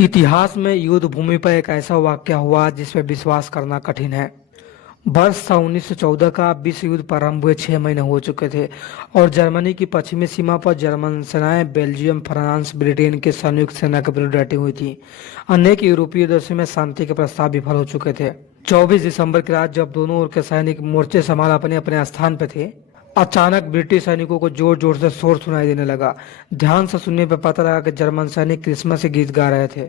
इतिहास में युद्ध भूमि पर एक ऐसा वाकया हुआ जिसमें विश्वास करना कठिन है। वर्ष था 1914 का। विश्व युद्ध प्रारंभ हुए 6 महीने हो चुके थे और जर्मनी की पश्चिमी सीमा पर जर्मन सेनाएं बेल्जियम, फ्रांस, ब्रिटेन के संयुक्त सेना के विरुद्ध डटी हुई थी। अनेक यूरोपीय देशों में शांति के प्रस्ताव विफल हो चुके थे। 24 दिसंबर की रात जब दोनों ओर के सैनिक मोर्चे संभाल अपने अपने स्थान पर थे, अचानक ब्रिटिश सैनिकों को जोर जोर से शोर सुनाई देने लगा। ध्यान से सुनने पर पता लगा कि जर्मन सैनिक क्रिसमस के गीत गा रहे थे।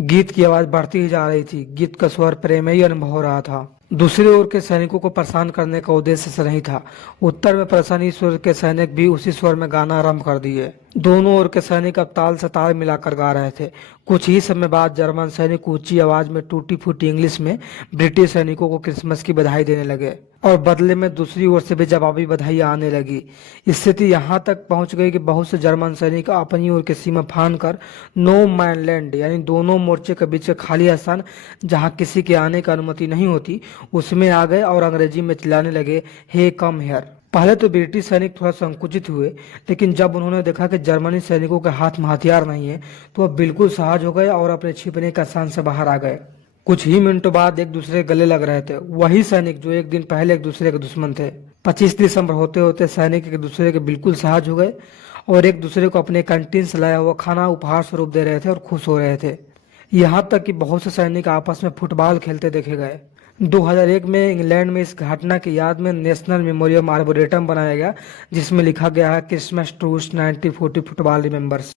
गीत की आवाज बढ़ती ही जा रही थी। गीत का स्वर प्रेमयी अनुभव हो रहा था। दूसरी ओर के सैनिकों को परेशान करने का उद्देश्य से नहीं था। उत्तर में परेशानी स्वर के सैनिक भी उसी स्वर में गाना आरंभ कर दिए। दोनों ओर के सैनिक अब ताल से ताल मिलाकर गा रहे थे। कुछ ही समय बाद जर्मन सैनिक ऊंची आवाज में टूटी फूटी इंग्लिश में ब्रिटिश सैनिकों को क्रिसमस की बधाई देने लगे और बदले में दूसरी ओर से भी जवाबी बधाई आने लगी। स्थिति यहाँ तक पहुंच गई कि बहुत से जर्मन सैनिक अपनी ओर की सीमा फांद कर नो मैन लैंड यानी दोनों मोर्चे के बीच खाली स्थान जहाँ किसी के आने की अनुमति नहीं होती उसमें आ गए और अंग्रेजी में चिल्लाने लगे, हे कम हियर। पहले तो ब्रिटिश सैनिक थोड़ा संकुचित हुए, लेकिन जब उन्होंने देखा कि जर्मनी सैनिकों के हाथ में हथियार नहीं है तो वह बिल्कुल सहज हो गए और अपने छिपने का स्थान से बाहर आ गए। कुछ ही मिनटों बाद एक दूसरे के गले लग रहे थे, वही सैनिक जो एक दिन पहले एक दूसरे के दुश्मन थे। 25 दिसंबर होते होते सैनिक एक दूसरे के बिल्कुल सहज हो गए और एक दूसरे को अपने कैंटीन से लाया हुआ खाना उपहार स्वरूप दे रहे थे और खुश हो रहे थे। यहाँ तक कि बहुत से सैनिक आपस में फुटबॉल खेलते देखे गए। 2001 में इंग्लैंड में इस घटना की याद में नेशनल मेमोरियम आर्बोरेटम बनाया गया, जिसमें लिखा गया है क्रिसमस ट्रूस 1940 फुटबॉल रिमेंबर्स।